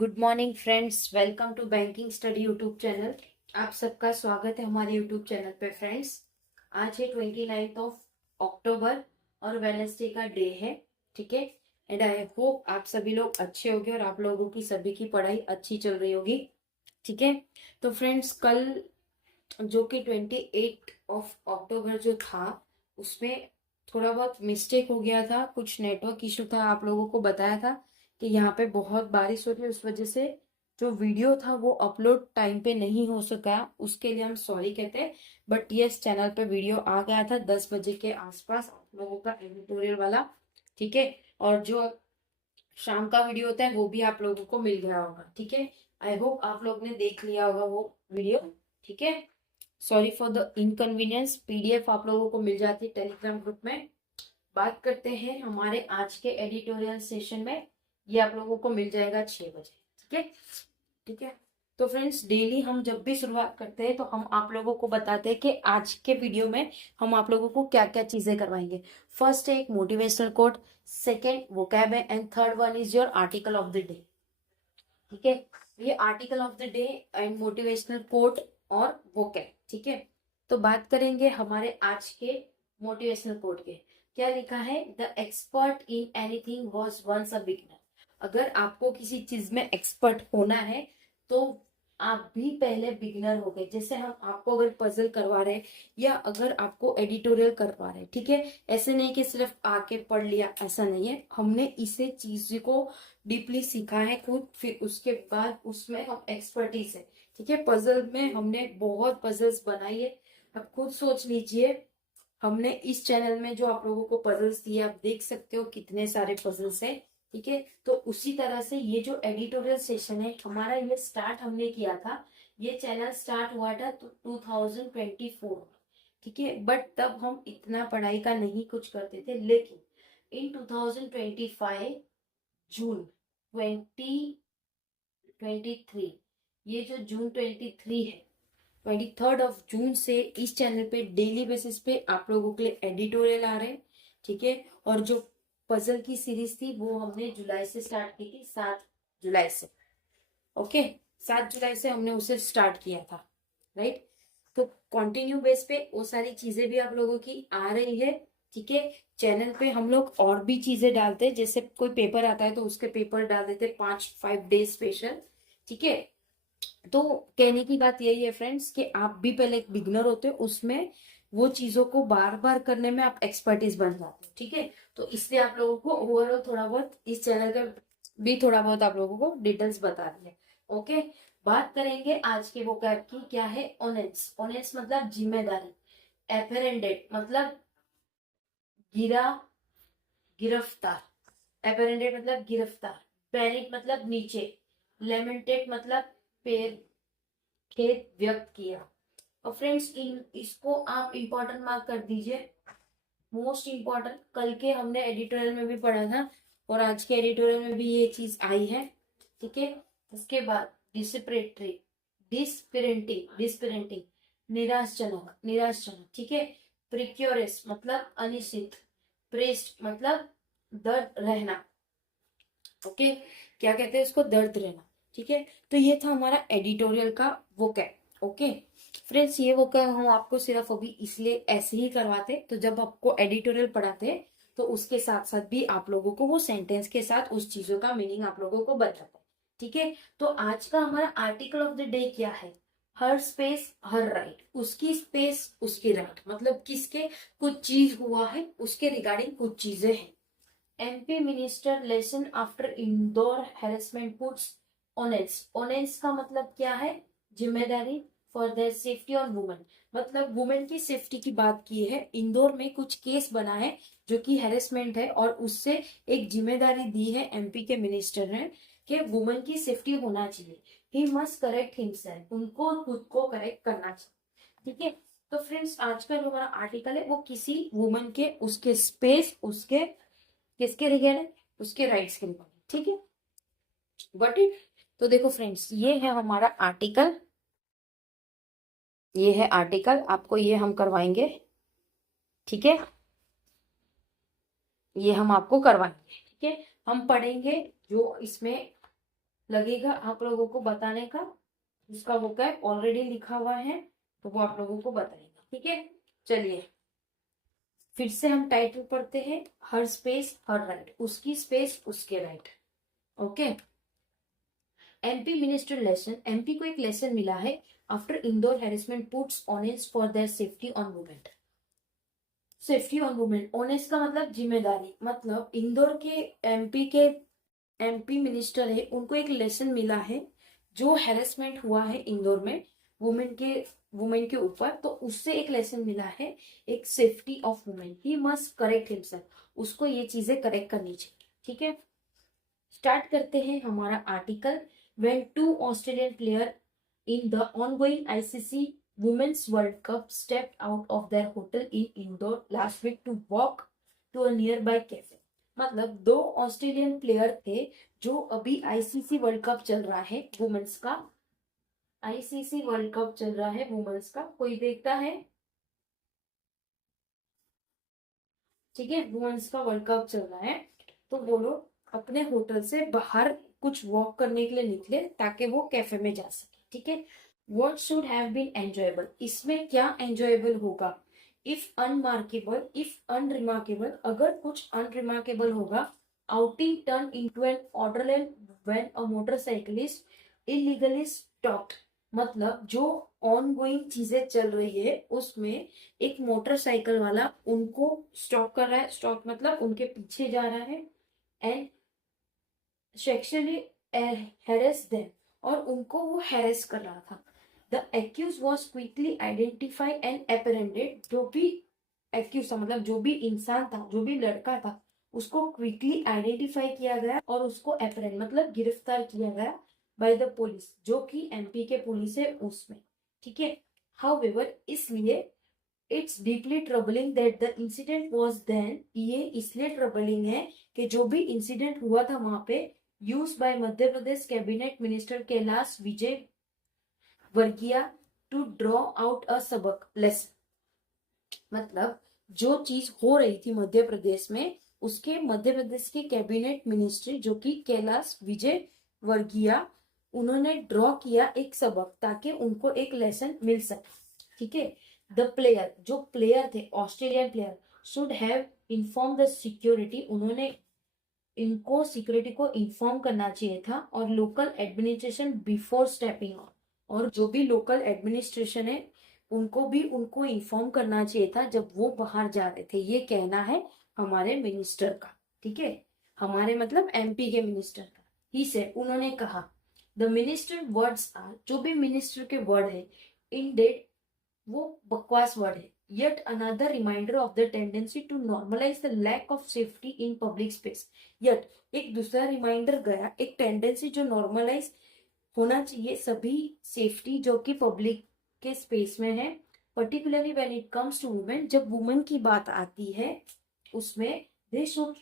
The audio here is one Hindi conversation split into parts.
Good morning friends, welcome to banking study YouTube channel. आप सबका स्वागत है हमारे यूट्यूब चैनल पे। फ्रेंड्स, आज है 29 ऑफ अक्टूबर और वेडनेसडे का डे है। ठीक है, एंड आई होप आप सभी लोग अच्छे होंगे और आप लोगों की सभी की पढ़ाई अच्छी चल रही होगी। ठीक है, तो फ्रेंड्स, कल जो कि 28 ऑफ अक्टूबर जो था, उसमें थोड़ा बहुत मिस्टेक हो गया था, कुछ नेटवर्क इशू था। आप लोगों को बताया था कि यहाँ पे बहुत बारिश हो रही है, उस वजह से जो वीडियो था वो अपलोड टाइम पे नहीं हो सका। उसके लिए हम सॉरी कहते हैं। बट यस, चैनल पे वीडियो आ गया था 10 बजे के आसपास, आप लोगों का एडिटोरियल वाला। ठीक है, और जो शाम का वीडियो होता है वो भी आप लोगों को मिल गया होगा। ठीक है, आई होप आप लोग ने देख लिया होगा वो वीडियो। ठीक है, sorry for the inconvenience. PDF आप लोगों को मिल जाती है टेलीग्राम ग्रुप में। बात करते हैं हमारे आज के एडिटोरियल सेशन में। ये आप लोगों को मिल जाएगा 6 बजे। ठीक है, ठीक है। तो फ्रेंड्स, डेली हम जब भी शुरुआत करते हैं तो हम आप लोगों को बताते हैं कि आज के वीडियो में हम आप लोगों को क्या क्या चीजें करवाएंगे। फर्स्ट है एक मोटिवेशनल कोट, सेकेंड वोकैब है, and third one is your article of the day. ठीक है, ये article of the day and motivational quote और वोकैब। ठीक है, तो बात करेंगे हमारे आज के मोटिवेशनल कोट के। क्या लिखा है? The expert in anything was once a beginner. अगर आपको किसी चीज में एक्सपर्ट होना है तो आप भी पहले बिगिनर हो गए। जैसे हम आपको अगर पजल करवा रहे हैं या अगर आपको एडिटोरियल करवा रहे हैं, ठीक है, ऐसे नहीं कि सिर्फ आके पढ़ लिया, ऐसा नहीं है। हमने इसे चीज को डीपली सीखा है खुद, फिर उसके बाद उसमें हम एक्सपर्टीज है। ठीक है, पजल में हमने बहुत पजल्स बनाई है। अब खुद सोच लीजिए, हमने इस चैनल में जो आप लोगों को पजल्स दिए, आप देख सकते हो कितने सारे पजल्स हैं। ठीक है, तो उसी तरह से ये जो एडिटोरियल सेशन है हमारा, ये स्टार्ट हमने किया था। ये चैनल स्टार्ट हुआ था 2024। ठीक है, बट तब हम इतना पढ़ाई का नहीं कुछ करते थे, लेकिन इन 2025 जून 2023, ये जो जून 23 है, 23rd ऑफ जून से इस चैनल पे डेली बेसिस पे आप लोगों के लिए एडिटोरियल आ रहे हैं। ठीक है, और जो पजल की सीरीज थी वो हमने जुलाई से स्टार्ट की थी, 7 जुलाई से। ओके, 7 जुलाई से हमने उसे स्टार्ट किया था, राइट। तो कंटिन्यू बेस पे वो सारी चीजें भी आप लोगों की आ रही है। ठीक है, चैनल पे हम लोग और भी चीजें डालते हैं, जैसे कोई पेपर आता है तो उसके पेपर डाल देते 5-5 डे स्पेशल। ठीक है, तो कहने की बात यही है फ्रेंड्स कि आप भी पहले एक बिगनर होते हो, उसमें वो चीजों को बार बार करने में आप एक्सपर्टीज बन जाते हो। ठीक है, तो इसलिए आप लोगों को ओवरऑल थोड़ा बहुत इस चैनल का भी थोड़ा बहुत आप लोगों को डिटेल्स बता दिए। ओके, बात करेंगे आज के वोकैब की। क्या है? ऑनेंस। ऑनेंस मतलब जिम्मेदारी। एपरेंडेड मतलब गिरा गिरफ्तार। एपरेंडेड मतलब गिरफ्तार। पैनिक मतलब नीचे। लेमेंटेड मतलब पैर खेद व्यक्त किया। और फ्रेंड्स, इन इसको आप इंपॉर्टेंट मार्क कर दीजिए, मोस्ट इंपॉर्टेंट। कल के हमने एडिटोरियल में भी पढ़ा था और आज के एडिटोरियल में भी ये चीज आई है। ठीक है, उसके बाद डिसिपरेटरी, डिस्पिरेंटिंग, डिस्पिरेंटिंग निराशजनक, निराशजनक। ठीक है, प्रिक्योरस मतलब अनिश्चित। प्रेस्ट मतलब दर्द रहना। ओके, क्या कहते हैं उसको? दर्द रहना। ठीक है, तो ये था हमारा एडिटोरियल का वोकैब। ओके फ्रेंड्स, ये वोकैब हम आपको सिर्फ अभी इसलिए ऐसे ही करवाते, तो जब आपको एडिटोरियल पढ़ाते तो उसके साथ साथ भी आप लोगों को वो सेंटेंस के साथ उस चीजों का मीनिंग आप लोगों को बताते हैं। ठीक है, तो आज का हमारा आर्टिकल ऑफ द डे क्या है? हर स्पेस हर राइट। उसकी स्पेस उसकी राइट, मतलब किसके कुछ चीज हुआ है उसके रिगार्डिंग कुछ चीजें हैं। MP minister lesson after Indore harassment puts onus. Onus का मतलब क्या है? जिम्मेदारी for their safety on women, मतलब वुमेन की सेफ्टी की बात की है। इंदौर में कुछ केस बना है जो कि हैरेसमेंट है और उससे एक जिम्मेदारी दी है एमपी के मिनिस्टर ने कि वुमेन की सेफ्टी होना चाहिए। ही मस्ट करेक्ट हिमसेल्फ, उनको खुद को करेक्ट करना चाहिए। ठीक है, तो फ्रेंड्स, आज का जो हमारा आर्टिकल है वो किसी वुमेन के उसके स्पेस उसके किसके रिगार्डिंग? उसके राइट्स के रिगार्डिंग। ठीक है, गॉट इट। तो देखो फ्रेंड्स, ये है हमारा आर्टिकल, ये है आर्टिकल, आपको ये हम करवाएंगे। ठीक है, ये हम आपको करवाएंगे। ठीक है, हम पढ़ेंगे जो इसमें लगेगा आप लोगों को बताने का, उसका वोकैब ऑलरेडी लिखा हुआ है तो वो आप लोगों को बताएगा। ठीक है, चलिए फिर से हम टाइटल पढ़ते हैं। हर स्पेस हर राइट, उसकी स्पेस उसके right. Okay, MP minister lesson, MP को एक लेसन मिला है after Indore harassment puts honest for their safety on women. Safety on women, honest का मतलब जिम्मेदारी, मतलब इंदौर के एमपी मिनिस्टर है, उनको एक लेसन मिला है जो हैरेसमेंट हुआ है इंदौर में वुमेन के ऊपर, तो उससे एक लेसन मिला है, एक safety of women. He must correct himself, उसको ये चीजें करेक्ट करनी चाहिए। ठीक है, स्टार्ट करते हैं हमारा article. When two Australian player in the ongoing ICC women's world cup stepped out of their hotel in Indore last week to walk to a nearby cafe. मतलब 2 ऑस्ट्रेलियन प्लेयर थे जो अभी आईसीसी वर्ल्ड कप चल रहा है वुमेन्स का, आईसीसी वर्ल्ड कप चल रहा है वुमेन्स का, कोई देखता है? ठीक है, वुमेन्स का वर्ल्ड कप चल रहा है, तो वो लोग अपने होटल से बाहर कुछ वॉक करने के लिए निकले ताकि वो कैफे में जा सके। ठीक है, what should have been enjoyable, इसमें क्या एंजॉयबल होगा? इफ अनमार्केबल, इफ अनरिमार्केबल, अगर कुछ अनरिमार्केबल होगा। Outing turn into an ordeal when a motorcyclist illegally stopped, मतलब जो ऑन गोइंग चीजें चल रही है उसमें एक मोटरसाइकिल वाला उनको स्टॉप कर रहा है, स्टॉप मतलब उनके पीछे जा रहा है, एंड सेक्सुअली हैरेस देम, और उनको वो हैरेस कर रहा था। The accused was quickly identify and apprehended, जो भी एक्यूज था मतलब जो भी इंसान था, जो भी लड़का था, उसको क्विकली आइडेंटिफाई किया गया और उसको अप्रहेंड मतलब गिरफ्तार किया गया बाय द पुलिस, जो कि एमपी के पुलिस है उसमें। ठीक है, हाउएवर, इसलिए it's deeply troubling that the incident was then, ये इसलिए ट्रबलिंग है कि जो भी इंसिडेंट हुआ था वहां पे, use by Madhya Pradesh cabinet minister Kailash Vijayvargiya to draw out a सबक लेसन, मतलब जो चीज हो रही थी मध्य प्रदेश में, उसके मध्य प्रदेश के कैबिनेट मिनिस्ट्री जो कि कैलाश विजय वर्गीय, उन्होंने ड्रॉ किया एक सबक ताकि उनको एक लेसन मिल सके। ठीक है, द प्लेयर, जो प्लेयर थे Australian player, should have inform the security, उन्होंने इनको सिक्योरिटी को इन्फॉर्म करना चाहिए था, और local administration before stepping on, और जो भी लोकल एडमिनिस्ट्रेशन है उनको भी उनको इन्फॉर्म करना चाहिए था जब वो बाहर जा रहे थे। ये कहना है हमारे मिनिस्टर का। ठीक है, हमारे मतलब एमपी के मिनिस्टर का ही से उन्होंने कहा द मिनिस्टर वर्ड्स आर, जो भी मिनिस्टर के वर्ड है इन डेट वो बकवास वर्ड है, yet another reminder of the tendency to normalize the lack of safety in public space. Yet एक दूसरा रिमाइंडर गया, एक टेंडेंसी जो नॉर्मलाइज होना चाहिए सभी सेफ्टी जो कि पब्लिक के स्पेस में है, particularly when it comes to women, जब वुमेन की बात आती है उसमें they should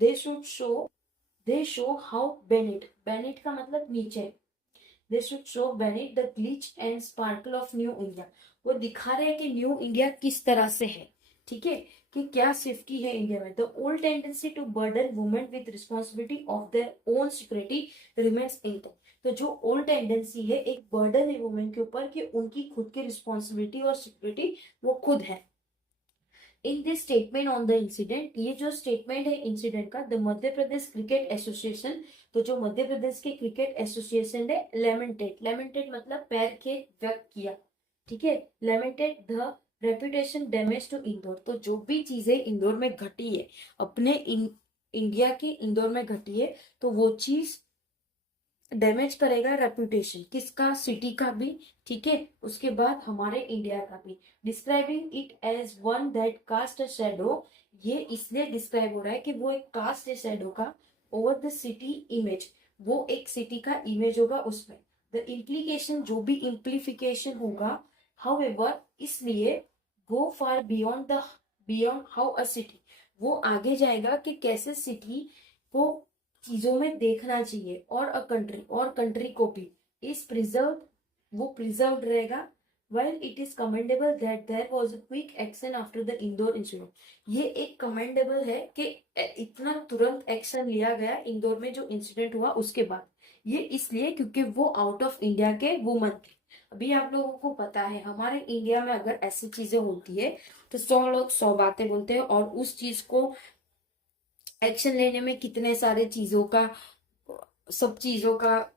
they should show they show how beneath, beneath का मतलब नीचे, they should show beneath the glitch and sparkle of new India, वो दिखा रहे हैं कि न्यू इंडिया किस तरह से है। ठीक है, कि क्या सेफ्टी है इंडिया में। The old tendency to burden women with responsibility of their own security remains intact, तो जो ओल्ड टेंडेंसी है, एक बर्डन है वुमेन के ऊपर कि उनकी खुद की रिस्पॉन्सिबिलिटी और सिक्योरिटी वो खुद है। In this statement on the incident, ये जो स्टेटमेंट है इंसिडेंट का, the Madhya Pradesh cricket association, तो जो मध्य प्रदेश के क्रिकेट एसोसिएशन है, लेमेंटेड, लेमेंटेड मतलब पैर के व्यक्त किया। ठीक है, lamented the reputation damage to Indore, तो जो भी चीजें इंदौर में घटी है, अपने इंडिया के इंदौर में घटी है, तो वो चीज डैमेज करेगा रेपुटेशन किसका, सिटी का भी। ठीक है, उसके बाद हमारे इंडिया का भी। Describing it as one that cast a shadow, ये इसलिए डिस्क्राइब हो रहा है कि वो एक कास्ट है शैडो का ओवर द सिटी इमेज, वो एक सिटी का इमेज होगा उसमें। द इम्प्लीकेशन, जो भी इम्प्लीफिकेशन होगा, हाउएवर, इसलिए go far beyond how a city, वो आगे जाएगा कि कैसे सिटी को चीजों में देखना चाहिए, और अ कंट्री, और कंट्री को भी इस प्रिजर्व, वो प्रिजर्व रहेगा While it is commendable that there was a quick action after the Indore incident, ये एक कमेंडेबल है कि इतना तुरंत एक्शन लिया गया इंदौर में जो इंसिडेंट हुआ उसके बाद। ये इसलिए क्योंकि वो आउट ऑफ इंडिया के वुमन थे। अभी आप लोगों को पता है हमारे इंडिया में अगर ऐसी चीजें होती है तो 100 लोग 100 बातें बोलते हैं, और उस चीज को एक्शन लेने में कितने सारे चीजों का, सब चीजों का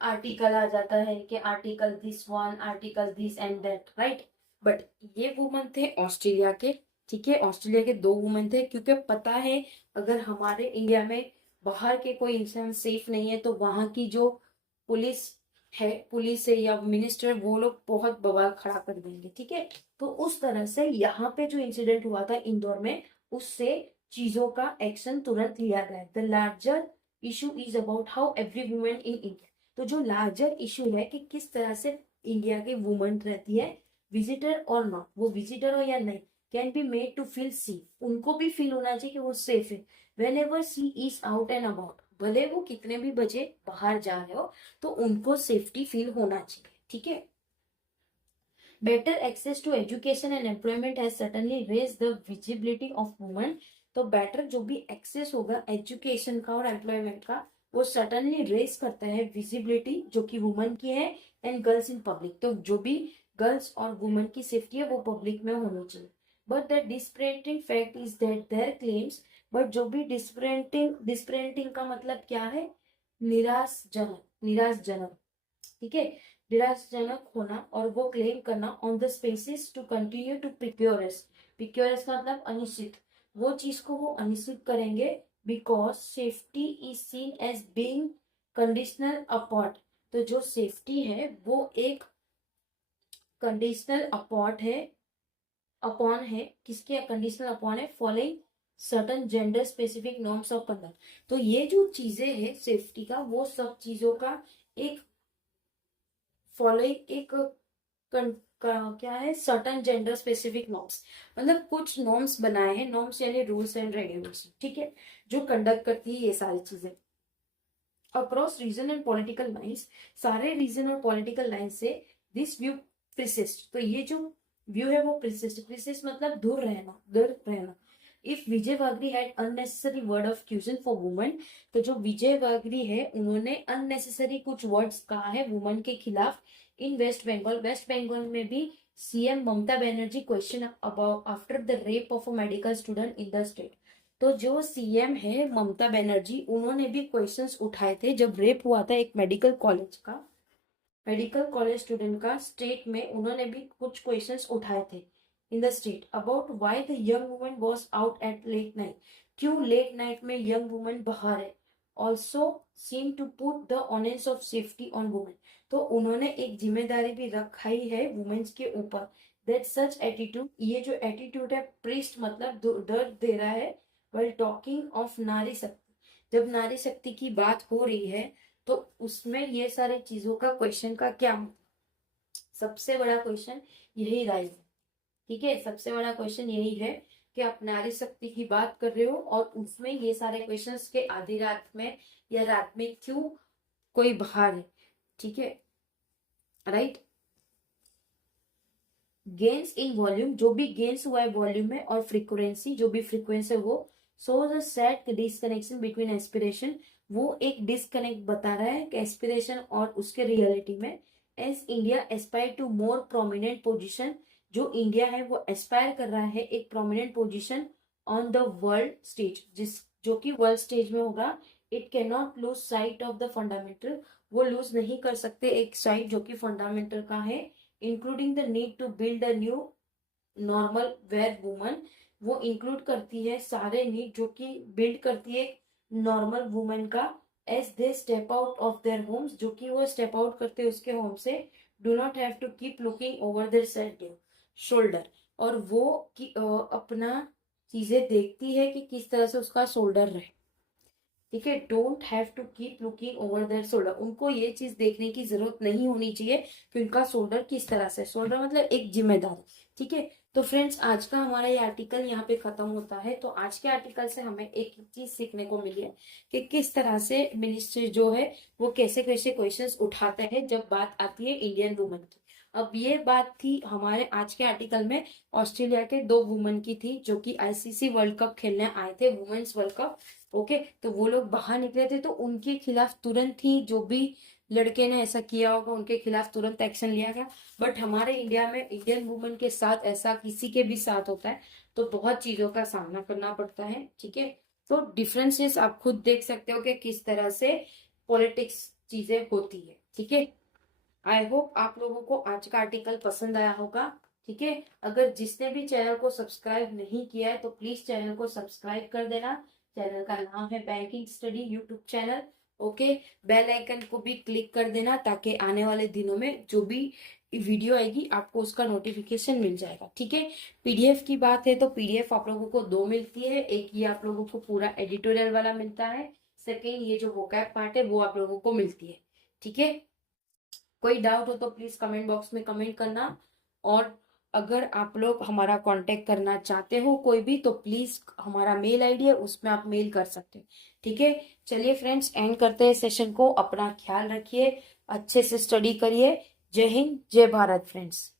आर्टिकल आ जाता है कि article this one, article this and that, right. But ये वुमन थे ऑस्ट्रेलिया के, ठीक है, ऑस्ट्रेलिया के 2 वुमन थे, क्योंकि पता है अगर हमारे इंडिया में बाहर के कोई इंसान सेफ नहीं है तो वहां की जो पुलिस पुलिस है या मिनिस्टर, वो लोग बहुत बवाल खड़ा कर देंगे, ठीक है। तो उस तरह से यहाँ पे जो इंसिडेंट हुआ था इंदौर में, उससे चीजों का एक्शन तुरंत लिया गया। The larger issue is about how every women in India, तो जो लार्जर इशू है कि किस तरह से इंडिया के वुमन रहती है, विजिटर और नॉट, वो विजिटर हो या नहीं, can be made to feel safe, उनको भी फील होना चाहिए कि वो सेफ है। Whenever she is out and about, भले वो कितने भी बजे बाहर जा रहे हो तो उनको सेफ्टी फील होना चाहिए, ठीक है। Better access to education and employment has certainly raise the visibility of women, तो बेटर जो भी एक्सेस होगा एजुकेशन का और एम्प्लॉयमेंट का, वो सर्टेनली रेज करता है विजिबिलिटी जो कि वुमेन की है, एंड गर्ल्स इन पब्लिक, तो जो भी गर्ल्स और वुमेन की सेफ्टी है वो पब्लिक में होनी चाहिए। But the disparaging fact is that their claims, but जो भी डिस्परेटिंग का मतलब क्या है, निराशजनक, ठीक है, निराशजनक होना, और वो क्लेम करना on the species to continue to precarious, precarious का मतलब अनिश्चित, वो चीज को वो अनिश्चित करेंगे, because safety is seen as being conditional upon, तो जो सेफ्टी है वो एक कंडीशनल अपॉट है, अपॉन है, किसके कंडीशनल अपॉन है, following certain gender specific norms of conduct, तो ये जो चीजें हैं सेफ्टी का, वो सब चीजों का एक फॉलोइंग एक क्या है, सर्टन जेंडर स्पेसिफिक नॉर्म्स, मतलब कुछ नॉर्म्स बनाए हैं, नॉर्म्स यानी रूल्स एंड रेगुलेशन, ठीक है, जो कंडक्ट करती है ये सारी चीजें across region and political lines, सारे रीजन और पॉलिटिकल लाइन से दिस व्यू प्रिसिस्ट, तो ये जो व्यू है वो प्रिसिस्ट मतलब दूर रहना। इफ विजय वागरी had unnecessary word of caution for women, तो जो विजय वागरी है उन्होंने अननेसेसरी कुछ वर्ड्स कहा है वुमेन के खिलाफ in West Bengal, West Bengal में भी CM Mamata Banerjee question about after the rape of a medical student in the state, तो जो सीएम है ममता बनर्जी, उन्होंने भी क्वेश्चंस उठाए थे जब रेप हुआ था एक मेडिकल कॉलेज स्टूडेंट का स्टेट में, उन्होंने भी कुछ क्वेश्चंस उठाए थे in the state about why the young woman was out at late night, क्यों लेट नाइट में यंग वुमन बाहर है, also seem to put the onus of safety on women, तो उन्होंने एक जिम्मेदारी भी रखाई है वुमेन्स के ऊपर, दैट सच एटीट्यूड, ये जो एटीट्यूड है प्रिस्ट मतलब दर्द दे रहा है, वेल टॉकिंग ऑफ नारी शक्ति, जब नारी शक्ति की बात हो रही है तो उसमें ये सारे चीजों का क्वेश्चन का क्या, सबसे बड़ा क्वेश्चन यही राइज है, ठीक है, सबसे बड़ा क्वेश्चन यही है कि आप नारी शक्ति की बात कर रहे हो और उसमें ये सारे क्वेश्चंस के आधी रात में या रात में क्यों कोई बाहर है, ठीक है, राइट। गेन्स इन वॉल्यूम, जो भी गेन्स हुआ है वॉल्यूम में, और फ्रीक्वेंसी, जो भी फ्रीक्वेंसी है वो, shows a sad disconnection between aspiration, वो एक डिस्कनेक्ट बता रहा है कि एस्पिरेशन और उसके रियलिटी में, as India aspire to more prominent position, जो इंडिया है वो एस्पायर कर रहा है एक prominent position on the world stage, जिस जो कि वर्ल्ड स्टेज में होगा, it cannot lose sight of the fundamental, वो लूज नहीं कर सकते एक साइट जो कि फंडामेंटल का है, including the need to build a new normal where woman, वो इंक्लूड करती है सारे नीड जो कि बिल्ड करती है नॉर्मल वुमेन का, as they step out of their homes, जो कि वो स्टेप आउट करते हैं उसके होम से, do not have to keep looking over their shoulder, और वो अपना चीजें देखती है कि किस तरह से उसका शोल्डर रहे, ठीक है, don't have to keep looking over their shoulder, उनको ये चीज देखने की जरूरत नहीं होनी चाहिए कि उनका शोल्डर किस तरह से, शोल्डर मतलब एक जिम्मेदारी, ठीक है। तो फ्रेंड्स आज का हमारा ये आर्टिकल यहाँ पे खत्म होता है, तो आज के आर्टिकल से हमें एक चीज सीखने को मिली है कि किस तरह से मिनिस्ट्री जो है वो कैसे कैसे क्वेश्चंस उठाते हैं जब बात आती है इंडियन वुमेन की। अब ये बात थी हमारे आज के आर्टिकल में, ऑस्ट्रेलिया के 2 वुमेन की थी जो कि आईसीसी वर्ल्ड कप खेलने आए थे, वुमेन्स वर्ल्ड कप। ओके, तो वो लोग बाहर निकले थे, तो उनके खिलाफ तुरंत ही जो भी लड़के ने ऐसा किया होगा उनके खिलाफ तुरंत एक्शन लिया गया। बट हमारे इंडिया में इंडियन वुमेन के साथ ऐसा किसी के भी साथ होता है तो बहुत चीजों का सामना करना पड़ता है। ठीक है, तो डिफरेंसेस आप खुद देख सकते हो कि किस तरह से पॉलिटिक्स चीजें होती है। ठीक है, आई होप आप लोगों को आज का आर्टिकल पसंद आया होगा। ठीक है, अगर जिसने भी चैनल को सब्सक्राइब नहीं किया है तो प्लीज चैनल को सब्सक्राइब कर देना। चैनल का नाम है banking study YouTube channel. Okay, bell icon को भी क्लिक कर देना ताकि आने वाले दिनों में जो भी वीडियो आएगी आपको उसका नोटिफिकेशन मिल जाएगा। ठीक है, पीडीएफ की बात है तो पीडीएफ आप लोगों को 2 मिलती है। एक ये आप लोगों को पूरा एडिटोरियल वाला मिलता है, सेकेंड ये जो वोकैब पार्ट है वो आप लोगों को मिलती है। ठीक है, कोई डाउट हो तो प्लीज कमेंट बॉक्स में कमेंट करना। और अगर आप लोग हमारा कांटेक्ट करना चाहते हो कोई भी तो प्लीज हमारा मेल आईडी है उसमें आप मेल कर सकते हैं। ठीक है, चलिए फ्रेंड्स एंड करते हैं सेशन को। अपना ख्याल रखिए, अच्छे से स्टडी करिए। जय हिंद, जय भारत फ्रेंड्स।